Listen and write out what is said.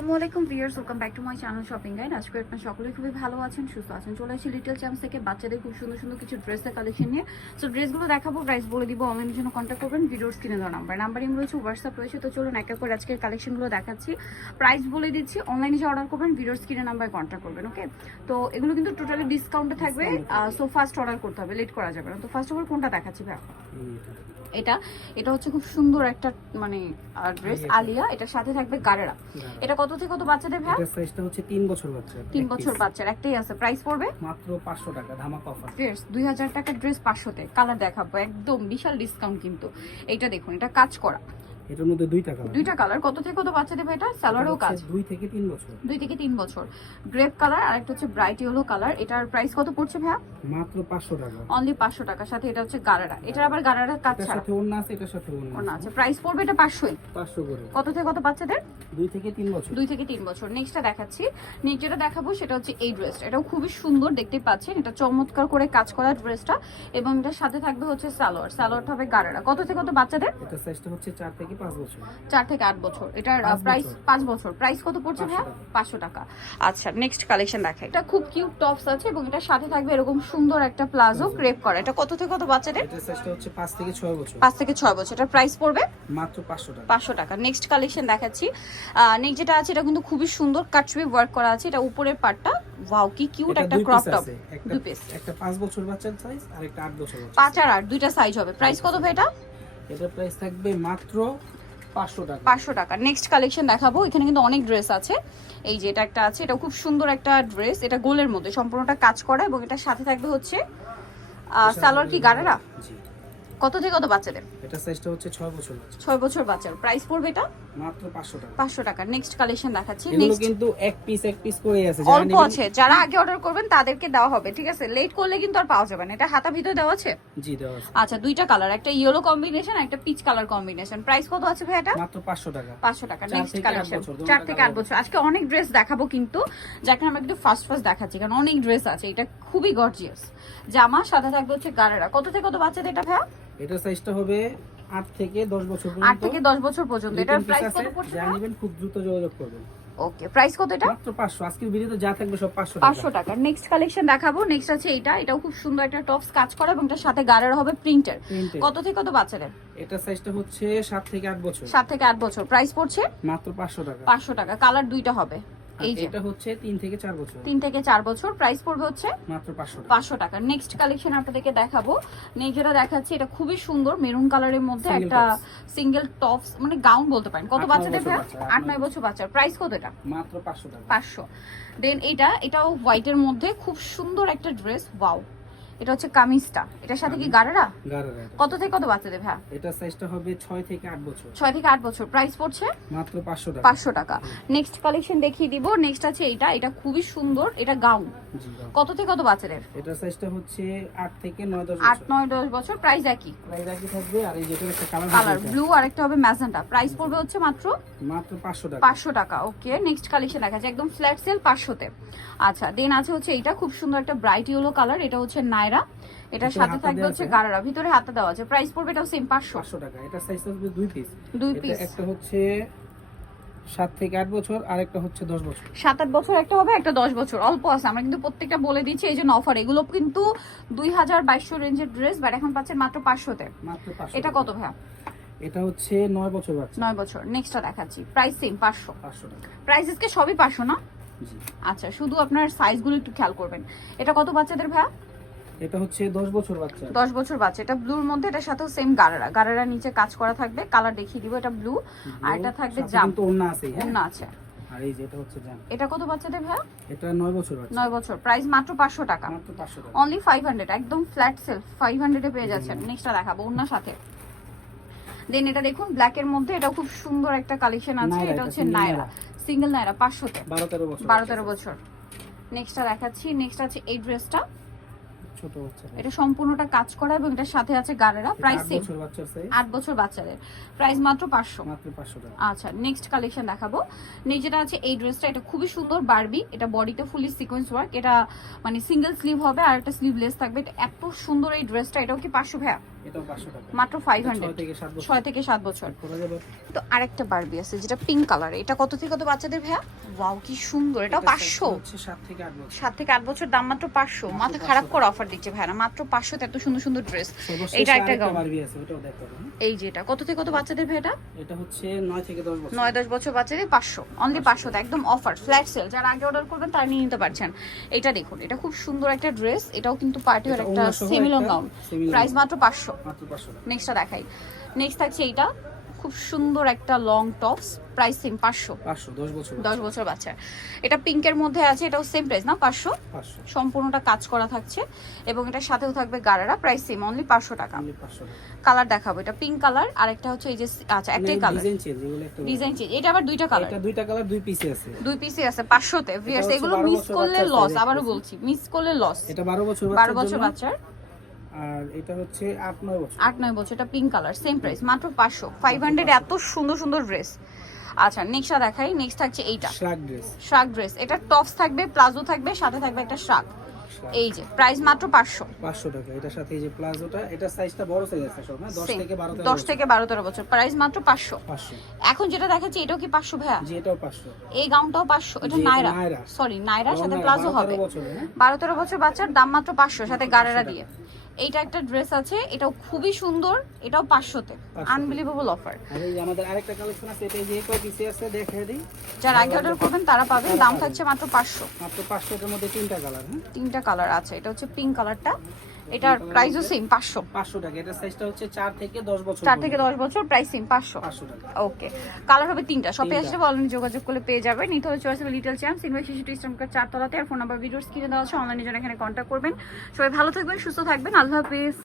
আসসালামু আলাইকুম viewers, welcome back to my channel shopping guide. আজকে আপনারা সকলেই খুবই ভালো আছেন, সুস্থ আছেন। চলে আসি লিটল চ্যাম্পস থেকে বাচ্চাদের খুব সুন্দর সুন্দর কিছু ড্রেসের কালেকশন নিয়ে। সো ড্রেসগুলো দেখাবো, প্রাইস বলে দিব। অনলাইনের জন্য কন্ট্যাক্ট করবেন ভিডিওর স্ক্রিনে দেওয়া নাম্বার রয়েছে, হোয়াটসঅ্যাপ রয়েছে। তো চলুন এক এক করে আজকের কালেকশনগুলো দেখাচ্ছি, প্রাইস বলে দিচ্ছি। অনলাইনে যে অর্ডার করবেন ভিডিওর স্ক্রিনে নাম্বারে কন্ট্যাক্ট করবেন। ওকে, তো এগুলো কিন্তু টোটালি ডিসকাউন্টে থাকবে। সো ফার্স্ট অর্ডার করতে হবে, লেট করা যাবে না। তো ফার্স্ট অফ অল কোনটা দেখাচ্ছি ভাই? এটা হচ্ছে খুব সুন্দর একটা মানে ড্রেস আলিয়া, এটার সাথে থাকবে গারেরা। এটা কত থেকে কত বাচ্চাদের ভাই? এটা সাইজটা হচ্ছে 3 বছর বাচ্চা। 3 বছর বাচ্চার একটাই আছে। প্রাইস পড়বে মাত্র 500 টাকা, ধামাকা অফার। ড্রেস 2000 টাকার ড্রেস 500 তে। কালার দেখাবো, একদম বিশাল ডিসকাউন্ট কিন্তু। এইটা দেখুন, এটা কাজ করা, এটার মধ্যে দুইটা কালার। কত থেকে কত বাচ্চাদের ভাই? এটা সালোয়ারও কাজ। 2 থেকে 3 বছর। 2 থেকে 3 বছর। গ্রেপ কালার আর একটা হচ্ছে ব্রাইট ইয়েলো কালার। এটার প্রাইস কত পড়ছে ভাই? মাত্র 500 টাকা। অনলি 500 টাকা। সাথে এটা হচ্ছে গারারা। এটার আবার গারারা কাজ এটার ছাড়া সাথে ওড়না আছে, এটার সাথে ওড়না আছে। প্রাইস পড়বে এটা 500 করে। কত থেকে কত বাচ্চাদের? 2 থেকে 3 বছর। 2 থেকে 3 বছর। নেক্সটটা দেখাচ্ছি। নেক্সট যেটা দেখাবো সেটা হচ্ছে এই ড্রেসটা। এটাও খুবই সুন্দর, দেখতে পাচ্ছেন। এটা চমৎকার করে কাজ করা ড্রেসটা, এবং এটার সাথে থাকবে হচ্ছে সালোয়ারটা হবে গারারা। কত থেকে কত বাচ্চাদের? এটা সাইজটা হচ্ছে 4 থেকে 5 বছর। 4 থেকে 8 বছর। এটার প্রাইস 5 বছর। প্রাইস কত পড়ছে ভাই? 500 টাকা। আচ্ছা, নেক্সট কালেকশন দেখাই। এটা খুব কিউট টপস আছে, এবং এটার সাথে থাকবে এরকম সুন্দর একটা প্লাজো ক্রেপ করা। এটা কত থেকে কত বাচ্চাদের? এটা সাইজটা হচ্ছে 5 থেকে 6 বছর। 5 থেকে 6 বছর। এটার প্রাইস পড়বে মাত্র 500 টাকা। 500 টাকা। নেক্সট কালেকশন দেখাচ্ছি। নেক্সট যেটা আছে এটা কিন্তু খুবই সুন্দর কাটছবি ওয়ার্ক করা আছে। এটা উপরের পার্টটা, ওয়াও কি কিউট একটা ক্রপ টপ। দুই পিস, একটা 5 বছর বাচ্চার সাইজ আর একটা 8 বছর বাচ্চা। 5 আর 8 দুইটা সাইজ হবে। প্রাইস কত ভাই এটা? এটার প্রাইস থাকবে মাত্র 500 টাকা। 500 টাকা। নেক্সট কালেকশন দেখাবো। এখানে কিন্তু অনেক ড্রেস আছে। এই যে এটা একটা আছে, এটা খুব সুন্দর একটা ড্রেস। এটা গোলের মধ্যে সম্পূর্ণটা কাজ করা, এবং এটার সাথে থাকবে হচ্ছে সালোয়ার কি গারারা। জি। কত থেকে কত বাচ্চাদের? এটা সাইজটা হচ্ছে 6 বছর বাচ্চা। 6 বছর বাচ্চার। প্রাইস পড়বে এটা মাত্র 500 টাকা। 500 টাকা। নেক্সট কালেকশন দেখাচ্ছি। এগুলো নেক্সট কিন্তু এক পিস করে আছে, অল্প আছে। যারা আগে অর্ডার করবেন তাদেরকে দেওয়া হবে, ঠিক আছে? লেট করলে কিন্তু আর পাওয়া যাবে না। এটা হাতা ভিতরে দেওয়া আছে। জি, দেওয়া আছে। আচ্ছা, দুইটা কালার, একটা ইয়েলো কম্বিনেশন, একটা পিচ কালার কম্বিনেশন। প্রাইস কত আছে ভাই এটা? মাত্র 500 টাকা। 500 টাকা। নেক্সট কালেকশন 4 4 থেকে 8 বছর। আজকে অনেক ড্রেস দেখাবো কিন্তু, যাকে আমরা কিন্তু ফার্স্ট দেখাচ্ছি কারণ অনেক ড্রেস আছে। এটা খুবই গর্জিয়াস। জামা সাথে থাকবে হচ্ছে গারারা। কত থেকে কত বাচ্চাদের এটা ভাই? এটা সাইজটা হবে 8 থেকে 10 বছর 8 পর্যন্ত। থেকে 10 বছর পর্যন্ত। এটার প্রাইস কত পড়ছে? যা নেবেন খুব দ্রুত যোগাযোগ করবেন। ওকে, প্রাইস কত এটা? মাত্র 500। আজকের ভিডিওতে যা থাকবে সব 500 টাকা। 500 টাকা। নেক্সট কালেকশন দেখাবো। নেক্সট আছে এইটা। এটাও খুব সুন্দর একটা টপস কাজ করা, এবং এটার সাথে গারারা হবে প্রিন্টের। কত থেকে কত বাচ্চাদের? এটা সাইজটা হচ্ছে 7 থেকে 8 বছর। 7 থেকে 8 বছর। প্রাইস পড়ছে মাত্র 500 টাকা। 500 টাকা। কালার দুইটা হবে। এই যে এটা হচ্ছে 3 থেকে 4 বছর। 3 থেকে 4 বছর। প্রাইস পড়বে হচ্ছে মাত্র 500 টাকা। 500 টাকা। নেক্সট কালেকশন আপনাদেরকে দেখাবো। নেক্সট যেটা দেখাচ্ছি, এটা খুবই সুন্দর মেরুন কালারের মধ্যে একটা সিঙ্গেল টপস, মানে গাউন বলতে পারেন। কত বাচ্চাদের ভাই? 8-9 বছর বাচ্চার। প্রাইস কত এটা? মাত্র 500 টাকা। 500। দেন এটাও হোয়াইটের মধ্যে খুব সুন্দর একটা ড্রেস। ওয়াও, এটা হচ্ছে কামিজটা। এটার সাথে কি গারারা? গারারা। কত থেকে কত বাচ্চাদের ভাই? এটা সাইজটা হবে 6 থেকে 8 বছর। 6 থেকে 8 বছর। প্রাইস পড়ছে মাত্র 500 টাকা। 500 টাকা। নেক্সট কালেকশন দেখিয়ে দিব। নেক্সট আছে এটা খুবই সুন্দর। এটা গাউন। জি। কত থেকে কত বাচ্চাদের? এটা সাইজটা হচ্ছে 8 থেকে 9-10 বছর। 8-9-10 বছর। প্রাইস একই। প্রাইস একই থাকবে। আর এই যেটা একটা কালার ব্লু আর একটা হবে ম্যাজেন্টা। প্রাইস পড়বে হচ্ছে মাত্র 500 টাকা। 500 টাকা। ওকে, নেক্সট কালেকশন দেখা যায় একদম ফ্ল্যাট সেল 500 তে। আচ্ছা, দেন আছে হচ্ছে এটা খুব সুন্দর একটা ব্রাইট ইয়েলো কালার। এটা হচ্ছে নায়রা। এটার সাথে থাকবে হচ্ছে গারারা, ভিতরে হাতা দেওয়া আছে। প্রাইস পড়বে এটাও সেম 500 টাকা। এটা সাইজ হবে 2 পিস। 2 পিস। একটা হচ্ছে 7 থেকে 8 বছর আর একটা হচ্ছে 10 বছর। 7-8 বছর একটা হবে, একটা 10 বছর। অল্প আছে, আমরা কিন্তু প্রত্যেকটা বলে দিচ্ছি এই জন্য অফার। এগুলো কিন্তু 2200 রেঞ্জের ড্রেস, বাট এখন পাচ্ছেন মাত্র 500 তে। মাত্র 500। এটা কত ভাই? এটা হচ্ছে 9 বছর বাচ্চা। 9 বছর। নেক্সটটা দেখাচ্ছি। প্রাইস সেম 500 টাকা। প্রাইসেসকে সবই 500 না? জি। আচ্ছা, শুধু আপনার সাইজগুলো একটু খেয়াল করবেন। এটা কত বাচ্চাদের ভাই? এটা হচ্ছে 10 বছর বাচ্চা। 10 বছর বাচ্চা। এটা ব্লুর মধ্যে, এটার সাথেও সেম গারারা নিচে কাজ করা থাকবে। কালার দেখিয়ে দিব। এটা ব্লু আর এটা থাকবে জাম। কিন্তু ওন্না আছে। ওন্না আছে। আর এই যে এটা হচ্ছে জাম। এটা কত বাচ্চাদের ভাই? এটা 9 বছর বাচ্চা। 9 বছর। প্রাইস মাত্র 500 টাকা। মাত্র 500 টাকা। অনলি 500। একদম ফ্ল্যাট সেল 500 এ পেয়ে যাচ্ছেন। নেক্সটটা দেখাবো ওন্নার সাথে। দেন এটা দেখুন ব্ল্যাক এর মধ্যে, এটা খুব সুন্দর একটা কালেকশন আছে। এটা হচ্ছে নায়রা, সিঙ্গেল নায়রা 500 তে। 12-13 বছর। নেক্সটটা দেখাচ্ছি। নেক্সট আছে এই ড্রেসটা। ছোট বাচ্চা। এটা সম্পূর্ণটা কাজ করা, এবং এটার সাথে আছে গারারা। প্রাইস সেম 8 বছর বাচ্চাদের। প্রাইস মাত্র 500। মাত্র 500 টাকা। আচ্ছা, নেক্সট কালেকশন দেখাবো। নেক্সট যেটা আছে এই ড্রেসটা। এটা খুবই সুন্দর বারবি। এটা বডিতে ফুলি সিকোয়েন্স ওয়ার্ক। এটা মানে সিঙ্গেল স্লিভ হবে আর একটা স্লিভলেস থাকবে। এটা এত সুন্দর এই ড্রেসটা। এটাও কি 500 ভাইয়া? এটাও 500 টাকা। মাত্র 500 6 থেকে 7 বছর। 6 থেকে 7 বছর। করা যাবে। তো আরেকটা বারবি আছে যেটা পিঙ্ক কালার, এটা কত থেকে কত বাচ্চাদের ভাইয়া? ওয়াও কি সুন্দর, এটাও 500। হচ্ছে 7 থেকে 8 বছর। 7 থেকে 8 বছর, দাম মাত্র 500। মাথা খারাপ করে অফার দিচ্ছে ভাইয়া, মাত্র 500 তে এত সুন্দর সুন্দর ড্রেস। এটা একটা গাউন বারবি আছে, ওটাও দেখাবো। এই যে এটা কত থেকে কত বাচ্চাদের ভাইয়া? এটা হচ্ছে 9 থেকে 10 বছর। 9-10 বছর বাচ্চাদের 500, অনলি 500 তে একদম অফার, ফ্ল্যাট সেল। যারা আগে অর্ডার করবেন তারা নিয়ে নিতে পারছেন। এটা দেখুন, এটা খুব সুন্দর একটা ড্রেস, এটাও কিন্তু পার্টি ওয়ার একটা সেমি লং গাউন, প্রাইস মাত্র 500। মাত্র 500 টাকা। নেক্সটটা দেখাই। নেক্সট থাকছে এইটা, খুব সুন্দর একটা লং টপস, প্রাইস সেম 500। 10 বছর। 10 বছর বাচ্চা। এটা পিঙ্কের মধ্যে আছে, এটাও সেম প্রাইস না 500। 500। সম্পূর্ণটা কাজ করা থাকছে এবং এটার সাথেও থাকবে গারারা, প্রাইস সেম অনলি 500 টাকা। 500 টাকা। কালার দেখাবো, এটা পিঙ্ক কালার, আর একটা হচ্ছে এই যে আচ্ছা একটাই কালার, ডিজাইন চেঞ্জ, এগুলো একটা ডিজাইন চেঞ্জ। এটা আবার দুইটা কালার, এটা দুইটা কালার, দুই পিসে আছে। দুই পিসই আছে 500 তে। ভিউয়ার্স এগুলো মিস করলে লস, আবারও বলছি মিস করলে লস। এটা 12 বছর 12 বছর বাচ্চার। আর এটা হচ্ছে 8-9 বছর। 8-9 বছর, এটা পিঙ্ক কালার, সেম প্রাইস মাত্র 500। 500 এত সুন্দর সুন্দর ড্রেস। আচ্ছা নেক্সটটা দেখাই। নেক্সট থাকছে এইটা, শ্রাগ ড্রেস। শ্রাগ ড্রেস। এটা টপস থাকবে, প্লাজো থাকবে, সাথে থাকবে একটা শ্রাগ। এই যে প্রাইস মাত্র 500। 500 টাকা। এটার সাথে এই যে প্লাজোটা, এটা সাইজটা বড় সাইজ আছে সব, হ্যাঁ 10 থেকে 12 10 থেকে 12-13 বছর, প্রাইস মাত্র 500। 500। এখন যেটা দেখাচ্ছি এটাও কি 500 ভাইয়া? জি এটাও 500। এই গাউনটাও 500। এটা জি, এটা নাইরা, নায়রা। সরি নাইরার সাথে প্লাজো হবে। 12 বছর, হ্যাঁ 12-13 বছর বাচ্চার, দাম মাত্র 500 সাথে গারেরা দিয়ে। এইটা একটা ড্রেস আছে, এটাও খুবই সুন্দর, এটাও 500 তে। Unbelievable offer. আর এই যে আমাদের আরেকটা কালেকশন আছে, এটা এই যে কয় পিসে আছে দেখিয়ে দিই। যারা আগে অর্ডার করবেন তারা পাবেন, দাম থাকছে মাত্র 500। মাত্র 500 এর মধ্যে তিনটা কালার, হ্যাঁ 3টা কালার আছে। এটা হচ্ছে পিঙ্ক কালারটা, এটার প্রাইসও সেম 500। 500 টাকা। এটার সাইজটা হচ্ছে 4 থেকে 10 বছর। 4 থেকে 10 বছর, প্রাইস সেম 500। 500 টাকা। ওকে, কালার হবে 3টা। শপে 3টা। আসলে বলেন, যোগাযোগ করলে পেয়ে যাবেন। নিতে হলে চয়েস হবে লিটল চ্যাম্পস, ইনভাইট শিশু ইসলামকার 4 তলাতে। আর ফোন নাম্বার ভিডিওস কিনে দেওয়া আছে, অনলাইনে জন্য এখানে কন্ট্যাক্ট করবেন। সবাই ভালো থাকবেন, সুস্থ থাকবেন, আল্লাহ হাফেজ।